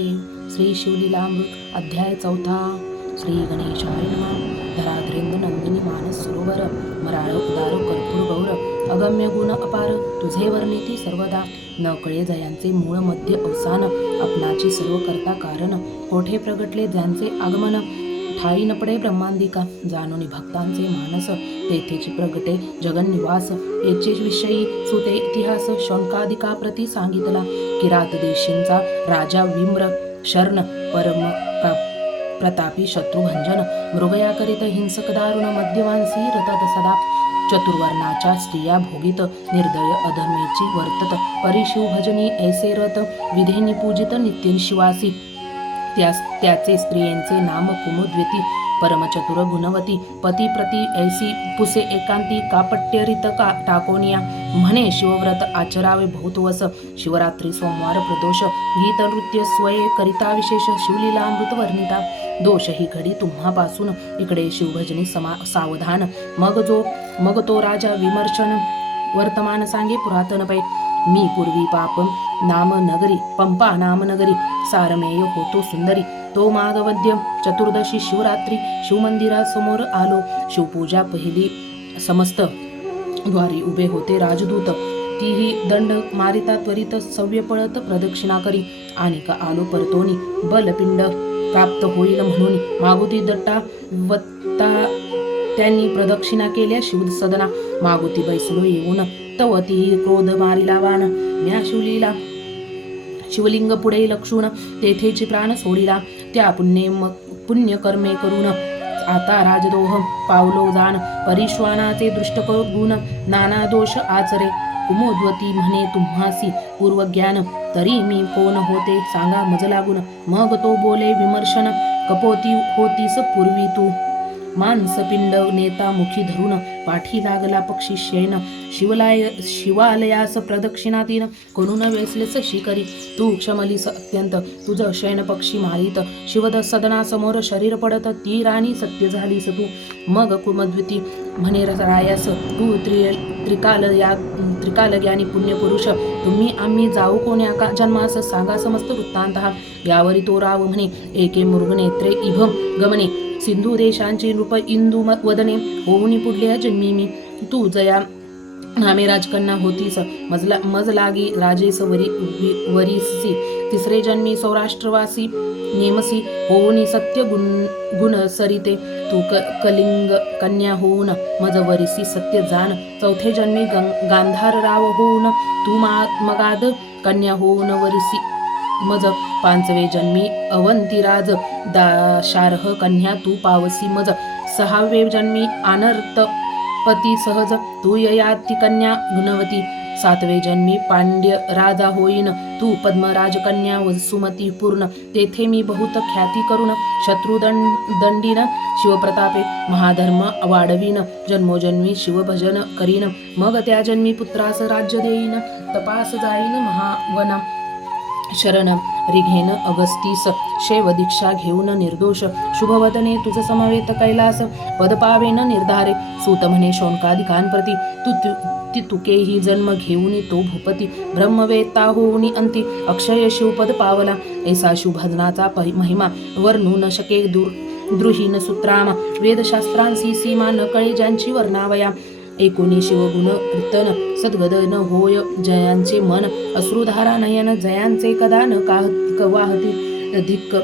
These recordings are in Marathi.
महादेव श्री शिवलीलामृत अध्याय चौथा. श्री गणेशाय नमः. धराधरेंद्र नंदिनी मानस सरोवर मराळ उदार कर्पूर गौर अगम्य गुण अपार तुझे वर्णिती सर्वदा. न कळे जयांचे मूळ मध्य अवसान आपणाची सर्व करता कारण. कोठे प्रगटले ज्यांचे आगमन? ठाई नपडे ब्रह्मांदिका जाणून भक्तांचे मानस तेथेची प्रगटे जगन्निवास याचे विषयी सुते इतिहास शंकादिका प्रती सांगितला. किरात देशींचा राजा विम्र शर्ण परम प्र- प्रतापी शत्रुभंजन मृगया करीत हिंसक दारुण मध्यमांसी रतत सदा. चतुर्वर्णाच्या स्त्रिया भोगित निर्दय अधर्मेची वर्तत परिशिव भजनी ऐसे रत विधेनी पूजित नित्य शिवासी त्या त्याचे स्त्रियांचे नाम कुमुद्वेती परमचतुर गुणवती पतीप्रती ऐसी पुसे एकांती कापट्यरित का टाकोनिया म्हणे शिवव्रत आचरावे बहुतवस शिवरात्री सोमवार प्रदोष गीत नृत्य स्वये करिता विशेष शिवलीला वर्णिता दोष ही घडी तुम्हापासून इकडे शिवभजनी समा सावधान मग जो मग तो राजा विमर्शन वर्तमान सांगे पुरातन पै मी पूर्वी पाप नामनगरी पंपा नामनगरी सारमेय होतो सुंदरी तो मागवद्य चतुर्दशी शिवरात्री शिवमंदिरासमोर आलो शिवपूजा पहिली समस्त. द्वारी उभे होते राजदूत तीही दंड मारिता त्वरित सव्य पळत प्रदक्षिणा करी आणि का आलो परतोनी बलपिंड प्राप्त होईल म्हणून मागुती दट्टा वत्ता त्यांनी प्रदक्षिणा केल्या शिवसदना मागुती बैसलो येऊन तवती क्रोध मारिला वान म्या शिवलीला शिवलिंग पुढे लक्षून तेथेची प्राण सोडिला. त्या पुण्य पुण्यकर्मे करून आता राजदोह पावलो जाण. परिश्वानाचे दृष्ट गुण नाना दोष आचरे. कुमोद्वती म्हणे तुम्हासी पूर्वज्ञान तरी मी कोण होते सांगा मज लागून. मग तो बोले विमर्शन कपोती होतीस पूर्वी तू. मानसपिंड नेता मुखी धरून पाठी लागला पक्षी शेन शिवलाय शिवालयास प्रदक्षिणातीन करून वेसलेस शिकरी. तू क्षमलीस अत्यंत. तुझ शयन पक्षी मारित. शिवद सदनासमोर शरीर पडत. ती राणी सत्य झालीस तू. मग कुमद्विती म्हणे रायास तू त्रि त्रिकाल या त्रिकाल ज्ञानी पुण्यपुरुष तुम्ही आम्ही जाऊ कोण्या का? जन्मास सांगा समस्त वृत्तांत. यावरी तो राव म्हणे एके मृगनेत्रे इभ गमने सिंधू देशांची नृप इंदू म- वदने होऊनी पुढल्या जन्मी मी तू जया नामे राजकन्या होतीस. मजला मज लागी राजेस वरी वरीसी. तिसरे जन्मी सौराष्ट्रवासी नेमसी होऊनी सत्य गुण गुण सरिते. तू क कलिंग कन्या होऊन मज वरिसी सत्य जाण चौथे जन्मी गं गांधार राव होऊन तू मा मगाद कन्या होऊन वरिसी. मज पांचवे जन्मी अवंतीराज दाशारह कन्या तू पावसी मज. सहावे जन्मी आनर्त पती सहज तू ययाती कन्या गुणवती सातवे जन्मी पांड्य राजा होईन तू पद्मराज कन्या वसुमती पूर्ण। तेथे मी बहुत ख्याती करून शत्रुदंड दंडीन शिवप्रतापे महाधर्म वाढवीन जन्मोजन्मी शिवभजन करीन। मग त्या जन्मी पुत्रास राज्य देईन। तपास जाईन महावना। शरण. रिघेन अगस्तीस शैव दीक्षा घेऊन निर्दोष. शुभवदने तुझ समवेत कैलास. पदपावेन निर्धारे. सूत म्हणे शौनकाधिकांप्रती. तू तु- ती तुकेही जन्म घेऊनी तो भूपती. ब्रह्मवेत्ता होऊनी अंती. अक्षय शिवपद पावला. ऐसा शुभजनाचा महिमा. वर्णू न शके दूर द्रुहीन सूत्रामा. वेदशास्त्रांसी सीमा न कळे ज्यांची वर्णावया. एकोणी शिवगुण कीर्तन सद्गदन होय जयांचे मन. अश्रुधारा नयन जयांचे कदा न का वाहती धिक्क.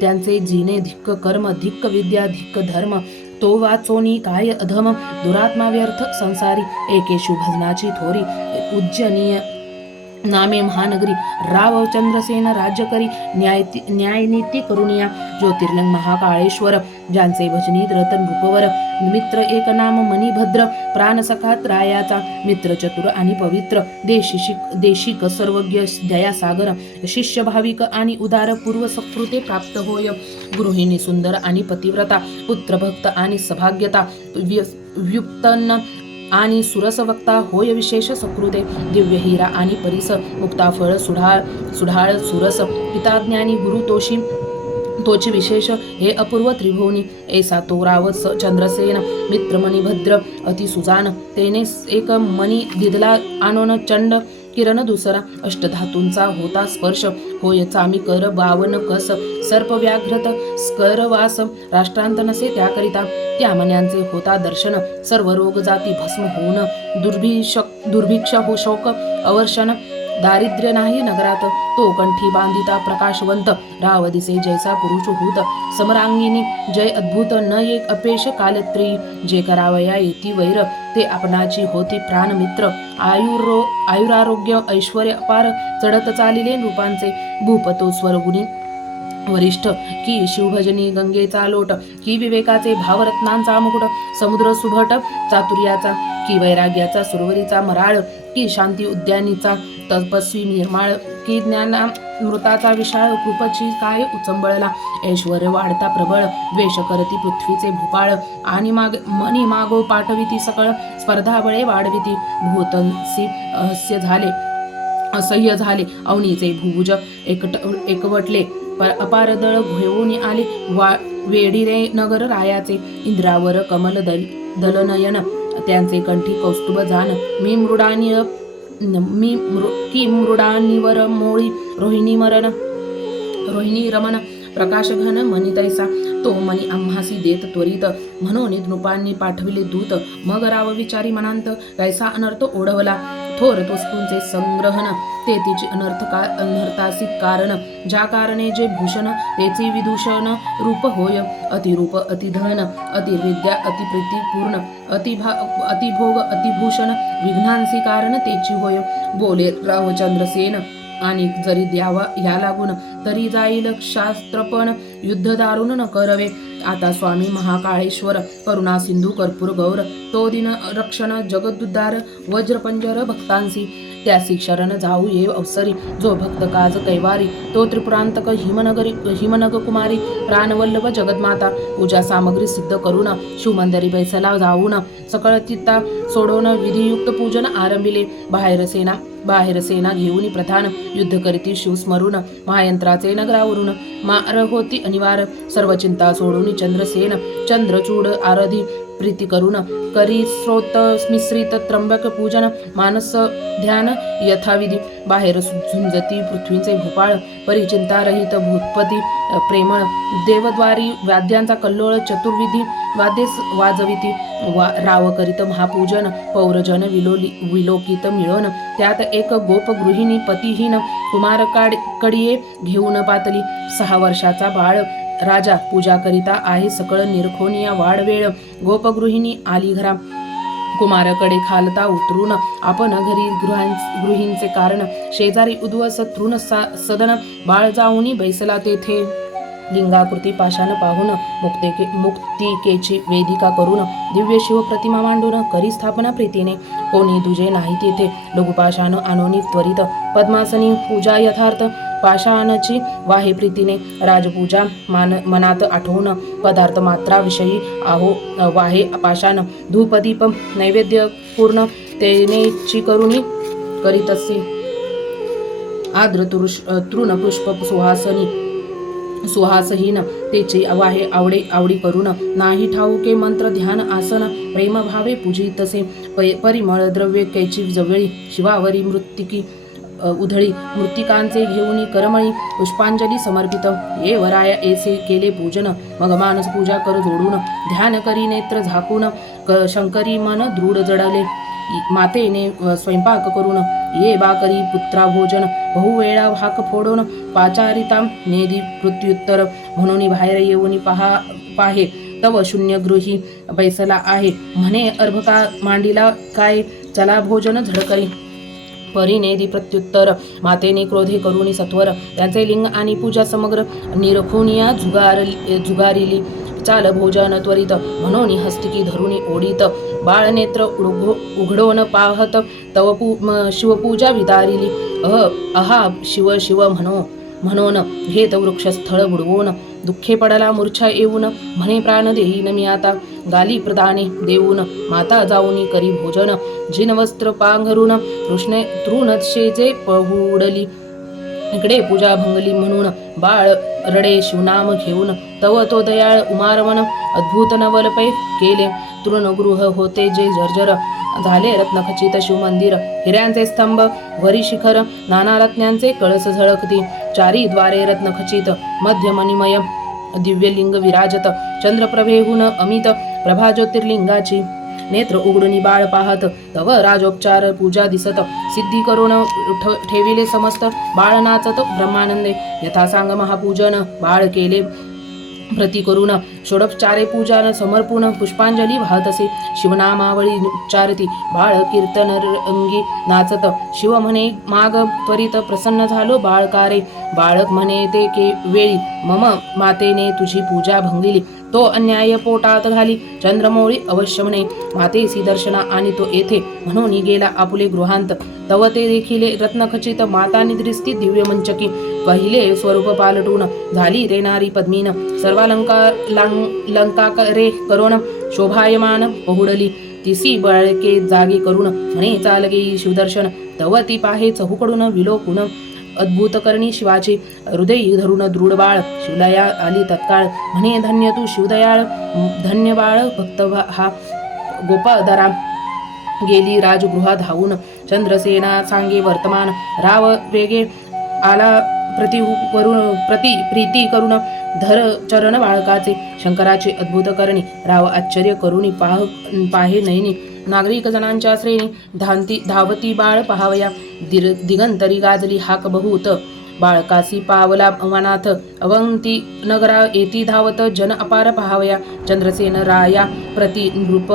त्यांचे जिने धिक्क कर्म धिक्क विद्या धिक्क धर्म. तो वाचोनी काय अधम? दुरात्मा व्यर्थ संसारी. एकेशु भजनाची थोरी. उज्जनीय नामे महानगरी राव चंद्रसेन राज्य करी न्याय न्यायनीती करुणिया ज्योतिर्लिंग महाकाळेश्वर ज्यांचे भजनी रतन रूपवर मित्र एक नाम मणिभद्र प्राणसखा रायाचा मित्र चतुर आणि पवित्र देशिक देशिक सर्वज्ञ दयासागर शिष्य भाविक आणि उदार पूर्व सकृते प्राप्त होय. गृहिणी सुंदर आणि पतिव्रता पुत्रभक्त आणि सभाग्यता व्युत्पन्न आणि सुरसवक्ता होय विशेष सकृते दिव्य हिरा आणि परिस मुक्ताफळ सुढाळ सुढाळ सुरस पिताज्ञानी गुरु तोषी तोची विशेष हे अपूर्व त्रिभुवनी ऐसा तो रावत चंद्रसेन मित्रमणिभद्र अति सुजान तेने एक मणी दिदला आणून चंड किरण दुसरा अष्टधातूंचा होता स्पर्श. होयचा आम्ही कर बावन कस. सर्प व्याघ्रत स्करवास राष्ट्रांत नसे त्याकरिता त्या मन्यांचे होता दर्शन. सर्व रोग जाती भस्म होऊन. दुर्भिषक दुर्भिक्ष हो शोक. अवर्षण दारिद्र्य नाही नगरात. तो कंठी बांधिता प्रकाशवंत. राव दिसे जैसा पुरुष होत समरांगिनी जय अद्भुत न एक अपेश कालत्री. जे करावया येती वैर ते आपणाची होती प्राणमित्र. आयुरो आयुरारोग्य ऐश्वर अपार. चढत चालिले रूपांचे भूपतो स्वरगुणी. वरिष्ठ की शिवभजनी गंगेचा लोट. की विवेकाचे भावरत्नांचा मुकुट. समुद्र सुभट चातुर्याचा की वैराग्याचा सुरवरीचा मराळ. की शांती उद्यानीचा तपस्वी निर्माळ की ज्ञाना मृताचा विशाळ कृपची काय उचंबळला? ऐश्वर वाढता प्रबळ द्वेष करती पृथ्वीचे भूपाळ. आणि माग मनी मागो पाठविती सकळ स्पर्धा बळे वाढविती. भूतंसी अस्य झाले असह्य झाले अवनीचे भुभुज एकट एकवटले. प- अपार दळ घेऊन आले वा वेडीरे नगर रायाचे. इंद्रावर कमल दल दलनयन त्यांचे कंठी कौस्तुभ जाण मी मृडानी मी मृ की मृडानिवर मोळी रोहिणी मरण रोहिणी रमण प्रकाश घन मनी तैसा तो मनी आम्हासी देत त्वरित. म्हणून नृपांनी पाठविले दूत. मग राव विचारी मनांत कैसा अनर्थ ओढवला? थोर वस्तूंचे संग्रहण ते तिचे अनर्थ का अनर्थासी कारण ज्या कारणे जे भूषण तेचे विदूषण रूप होय अतिरूप अतिधन अतिविद्या अतिप्रीतीपूर्ण अतिभा अतिभोग अतिभूषण विघ्नांसी कारण तेची होय. बोले रावचंद्रसेन आणि जरी द्यावा या लागून तरी जाईल शास्त्रपण युद्ध दारुण न करवे. आता स्वामी महाकाळेश्वर करुणा सिंधू कर्पूर गौर तो दिन रक्षण जगदुद्धार वज्रपंजर भक्तांसी त्यासी शरण जाऊ ये अवसरी जो भक्त काज कैवारी तो त्रिपुरांतक हिमनगरी हिमनग कुमारी प्राणवल्लभ जगदमाता पूजा सामग्री सिद्ध करून शिवमंदिरी बैसला जाऊन सकळ चित्ता सोडवून विधियुक्त पूजन आरंभिले बाहेर सेना बाहेर सेना घेऊन प्रधान युद्ध करीती शिवस्मरून महायंत्राचे नगरावरून मार होती अनिवार सर्व चिंता सोडून चंद्रसेन चंद्रचूड आरधी प्रीती करुण करी स्रोत मिश्रित त्र्यंबक पूजन मानस ध्यान यथाविधी. बाहेर झुंजती पृथ्वीचे भूपाळ परिचिंता रहित भूतपती प्रेमळ देवद्वारी वाद्यांचा कल्लोळ चतुर्विधी वादेस वाजविती वा राव करीत महापूजन पौरजन विलोली विलोकित मिळवण त्यात एक गोप गृहिणी पतिहीन कुमार काड कडिये घेऊन पातली. सहा वर्षाचा बाळ राजा पूजा करिता आहे सकळ निरखोनिया वाढ वेळ. गोपगृहिणी आली घरा. कुमारकडे खालता उतरून आपण घरी गृहां गृहींचे कारण. शेजारी उद्वस तृण सा सदन. बाळ जाऊनी बैसला तेथे. लिंगाकृती पाशान पाहून मुक्ते मुक्तिकेची वेदिका करून दिव्य शिव प्रतिमा मांडून करी स्थापना प्रीतीने. कोणी तुझे नाही तेथे. लघुपाशान आणोनी त्वरित. पद्मासनी पूजा यथार्थ. पाषाणची वाहे प्रीतीने राजपूजा मान मनात आठवून पदार्थ मात्राविषयी आहो वाहे पाषाण. धूपदीप नैवेद्य पूर्ण तेनेची करुणी करीत असे. आद्र तृष तृणपुष्प सुहासनी सुहासहीन तेचे वाहे आवडे आवडी करून नाही ठाऊके मंत्र ध्यान आसन प्रेमभावे पूजित पूजितसे परिमळ द्रव्य कैची जवळी शिवावरी मृत्तिकी उधळी. मृत्तिकांचे घेऊन करमळी पुष्पांजली समर्पित. ये वराया एसे केले पूजन. मग मानस पूजा कर जोडून. ध्यान करी नेत्र झाकून. क शंकरी मन दृढ जडले. मातेने स्वयंपाक करून. ये बा करी पुत्रा भोजन. बहुवेळा भाक फोडून. पाचारिता नेदी प्रत्युत्तर म्हणून बाहेर येऊन पहा पाहे. तव शून्य गृही बैसला आहे. म्हणे अर्भका मांडीला काय? चला भोजन झडकरी. परिनेदी प्रत्युत्तर. मातेने क्रोधे करुणी सत्वर. त्यांचे लिंग आणि पूजा समग्र निरखुनिया जुगार जुगारिली. चाल भोजन त्वरित. म्हणून हस्तिकी धरुणी ओढीत. बाळ नेत्र उघो- उघडोन पाहत. तव पू शिवपूजा विदारिली. अह अहा शिव शिव म्हणो म्हणून. घेत वृक्षस्थळ बुडवून. दुःखे पडला मूर्छा येऊन. म्हणे प्राण देईन मी आता. गाली प्रदाने देऊन. माता जाऊनी करी भोजन. जिन वस्त्र पांघरून. कृष्णे तृण शेजे पहुडली इकडे पूजा भंगली म्हणून. बाळ रडे शिवनाम घेऊन. तव तो दयाळ उमारवन. अद्भुत नवलपै केले. तृणगृह होते जे जर्जर. झाले रत्नखचित शिवमंदिर हिऱ्यांचे स्तंभ वरी शिखर नाना रत्न्यांचे कळस झळकती. चारी द्वारे रत्नखचित मध्यमणिमय दिव्यलिंग विराजत. चंद्रप्रभेहून अमित प्रभा ज्योतिर्लिंगाची. नेत्र उघडून बाळ पाहत तव राजोपचार पूजा दिसत. सिद्धी करून ठ- ठेविले समस्त. बाळ नाचत ब्रह्मानंदे. यथा सांग महापूजन बाळ केले. प्रती करून षोडोपचारे पूजन समर्पूर्ण पुष्पांजली वाहत असे शिवनामावळी उच्चारती बाळ कीर्तन रंगी नाचत. शिव म्हणे माग त्वरित प्रसन्न झालो बाळकारे. बाळक म्हणे ते के वेळी. मम मातेने तुझी पूजा भंगिली. तो अन्याय पोटात घाली. चंद्रमौळी अवश्य म्हणे मातेसी दर्शना आणि तो येथे. म्हणून गेला आपुले गृहांत. तव ते देखिले रत्नखचित माता निद्रिस्ती दिव्य मंचकी. पहिले स्वरूप पालटून. झाली रेनारी पद्मीन. सर्वालंकार लंका रे करोण शोभायमान पहुडली तिसी बळके जागी करून म्हणे चालगे शिवदर्शन तव ती पाहे चहूकडून विलोकून. अद्भुत करणी शिवाची हृदय धरून दृढ बाळ शिवलया आली तत्काळ म्हणे धन्य तू शिवदयाळ धन्य बाळ भक्त हा. गोपादरा गेली राजगृहात धावून चंद्रसेना सांगे वर्तमान राव वेगे आला प्रति वरून प्रति प्रीती करून धर चरण बाळकाचे शंकराचे अद्भुत करणी. राव आश्चर्य करुणी पाह पाहे नैनी नागरिक जणांच्या श्रेणी. धांती धावती बाळ पहावया. दिर दिगंतरी गाजली हाक बहुत. बाळकासी पावला मनाथ अवंती नगरा येती धावत. जन अपार पहावया. चंद्रसेन राया प्रति नृप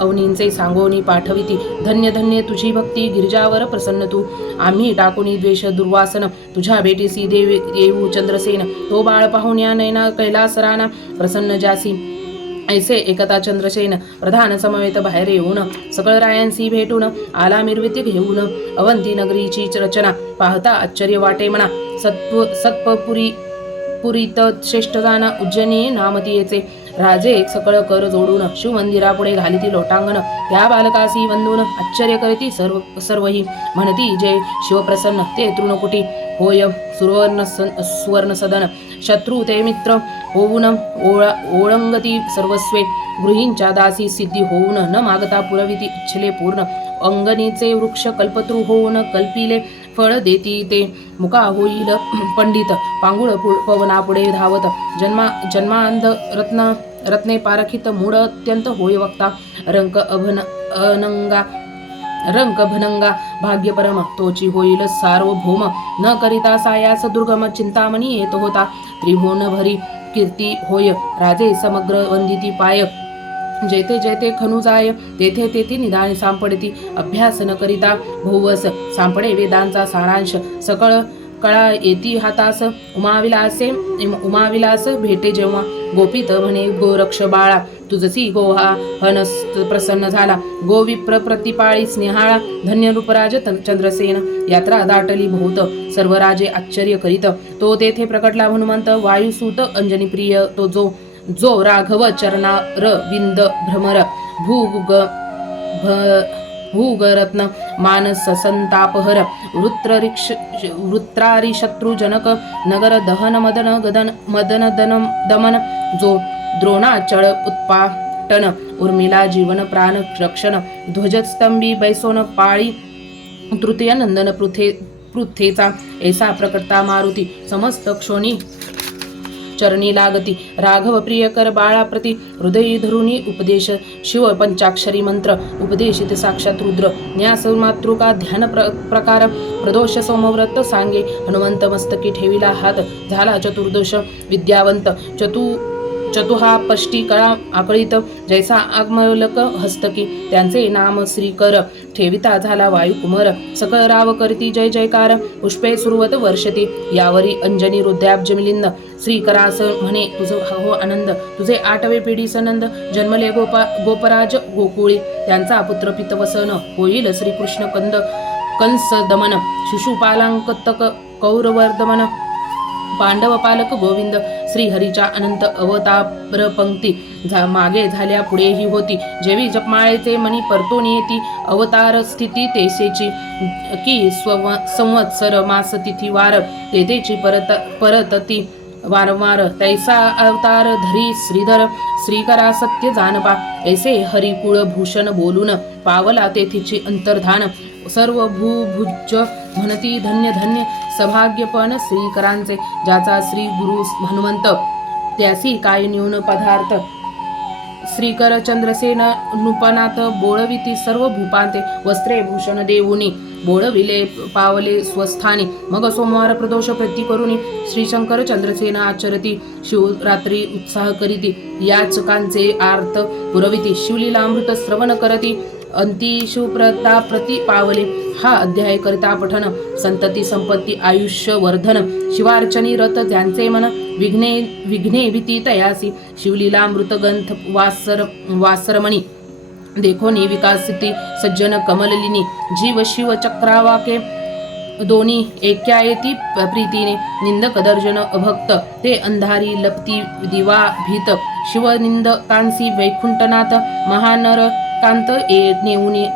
अवनींचे सांगोनी पाठविती. धन्य धन्य तुझी भक्ती गिरिजावर प्रसन्न तू. आम्ही टाकुनी द्वेष दुर्वासन. तुझ्या भेटीसी देव येऊ चंद्रसेन. तो बाळ पाहुण्या नैना कैलासराना. प्रसन्न जासी ऐसे एकता चंद्रसेन. प्रधान समवेत बाहेर येऊन सकळ रायांसी भेटून आला मिरविती घेऊन. अवंती नगरीची रचना. पाहता आश्चर्य वाटे म्हणा सत्व सत्पपुरी पुरीत श्रेष्ठ जाना. उज्जैनी नामतीयेचे राजे सकळ कर जोडून शिवमंदिरापुढे घालिती लोटांगण. त्या बालकासी वंदून आश्चर्य करीती सर्व सर्वही. म्हणती जय शिवप्रसन्न ते तृणकुटी. होय सुवर्ण सुवर्ण सदन. शत्रू ते मित्र. होऊन ओळा ओळंगती सर्वस्वे. गृहींच्या दासी सिद्धी होऊन न मागता पुरविती इच्छले पूर्ण. अंगणीचे वृक्ष कल्पतृ होऊन कल्पिले. फळ देती ते मुका होईल. पंडित पांगुळ पु- पवनापुढे धावत. जन्मा जन्मांध रत्न रत्ने पारखित मूळ अत्यंत होय वक्ता. रंक अभन अनंगा रंक भनंगा भाग्यपरम तोची होईल सार्वभौम. न करिता सायास दुर्गम चिंतामणी येत होता. त्रिभुवन भरी कीर्ती होय. राजे समग्र वंदिती पाय. जेथे जेथे खनुजाय तेथे तेथे निदान सांपडती. अभ्यास न करिता भोवस सांपडे वेदांचा सारांश. सकळ कळा येती हातास उमाविलासे उमाविलास भेटे जेव्हा. गोपित म्हणे गोरक्ष बाळा तुझसी गोहा हनस प्रसन्न झाला. गोविप्र प्रतिपाळी स्नेहाळा धन्य रूपराज चंद्रसेन. यात्रा दाटली बहुत सर्व राजे आश्चर्य करीत. तो तेथे प्रकटला हनुमंत वायुसूत अंजनी प्रिय तो जो जो राघव चरणार विंद भ्रमर भूग भूगरत्न मानस संतापहर वृत्ररिक्ष वृत्रारी शत्रुजनक नगर दहन मदन गदन मदन दन दमन जो द्रोणाचळ उत्पाटन उर्मिला जीवन प्राण रक्षण ध्वजस्तंभी बैसोन पाळी तृतीय नंदन पृथे पृथ्वीचा ऐसा प्रकटता मारुती समस्त क्षोणी चरणी लागती. राघव प्रियकर बाळाप्रती हृदयी धरुणी उपदेश. शिव पंचाक्षरी मंत्र. उपदेशित साक्षात रुद्र. न्यास मातृका ध्यान प्र प्रकार. प्रदोष सोमव्रत सांगे. हनुमंत मस्तकी ठेविला हात. झाला चतुर्दोष. विद्यावंत. चतु चतुहा पष्टी कळा आकळीत जैसा आगमलक हस्तकी त्यांचे नाम श्रीकर. ठेविता झाला वायुकुमार. सकळ राव करती जय जयकार. पुष्पे सुरवत वर्षती. यावरी अंजनी रुद्राब्ज मिलिंद. श्रीकरास म्हणे तुझं हो, हो आनंद. तुझे आठवे पिढी सनंद. जन्मले गोपा गोपराज गोकुळी. त्यांचा पुत्र पितवसन. होईल श्रीकृष्ण कंद कंस दमन शिशुपालांकतक कौरवर्धमन. पांडव पालक गोविंद. श्रीहरीच्या अनंत अवतार पंक्ती झा मागे झाल्या पुढेही होती. जेवी जपमाळेचे मनी परतून येती अवतार स्थिती तेसेची की स्व संवत्सर मास तिथी वार तेथेची परत परतती वारंवार. तैसा अवतार धरी श्रीधर श्रीकरा सत्य जानपा ऐसे हरिकुळ भूषण बोलून पावला तेथीची अंतर्धान. सर्व भूभुज म्हणती धन्य धन्य सभाग्यपण श्रीकरांचे ज्याचा श्री गुरु हनुमंत त्यासी काय न्यून पदार्थ? श्रीकर चंद्रसेन नृपनाथ बोळविती सर्व भूपांते वस्त्रे भूषण देऊनी बोळविले पावले स्वस्थानी मग सोमवार प्रदोष प्रती करुनी श्रीशंकर चंद्रसेन आचरती शिवरात्री उत्साह करीती याचकांचे आर्त पुरविती शिवलीलामृत श्रवण करती अंतिशुप्रता शिवप्रता प्रति पावले. हा अध्याय करिता पठन संतती संपत्ती आयुष्य वर्धन. शिवार्चनी रत ज्यांचे मन विघ्ने विघ्ने भीती तयासी शिवलीला मृतगंथ वासर वासरमणी. देखोनी विकासिती सज्जन कमललिनी. जीव शिव चक्रावाके दोन्ही एक्या येती प्रीतीने. निंदक दर्जन अभक्त ते अंधारी लपती दिवा भीत. शिवनिंद कांसी वैकुंठनाथ महानर कांत ए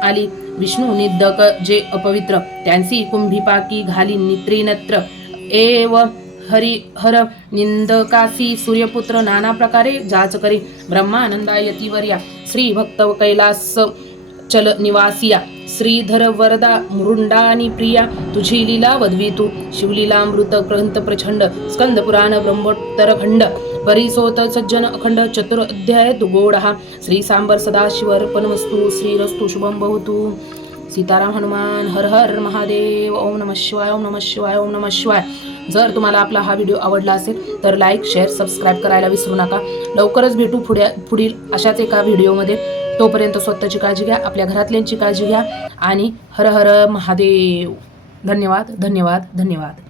आली. विष्णू निंदक जे अपवित्र. त्यांसी कुंभिपाकी घाली नित्रिनत्र एव हरि हर निंदकासी सूर्यपुत्र नाना प्रकारे जाच करे. ब्रह्मानंदायतीवर्या श्री भक्त कैलास चल निवासिया. श्रीधर वरदा मृंडानी प्रिया. तुझी लीला वधवितू शिवलीलामृत ग्रंथ प्रचंड. स्कंद पुराण ब्रह्मोत्तर खंड परिसोत सज्जन अखंड चतुर अध्याय दुगोडहा श्री सांबर सदाशिव अर्पणमस्तु श्रीरस्तु शुभम भवतु. सीताराम हनुमान हर हर महादेव ओम नम शिवाय ओम नम शिवाय ओम नम शिवाय. जर तुम्हाला आपला हा व्हिडिओ आवडला असेल तर लाईक शेअर सबस्क्राईब करायला विसरू नका. लवकरच भेटू पुढे पुढील अशाच एका व्हिडिओमध्ये. तोपर्यंत स्वतःची काळजी घ्या आपल्या घरातल्यांची काळजी घ्या. आणि हर हर महादेव. धन्यवाद धन्यवाद धन्यवाद.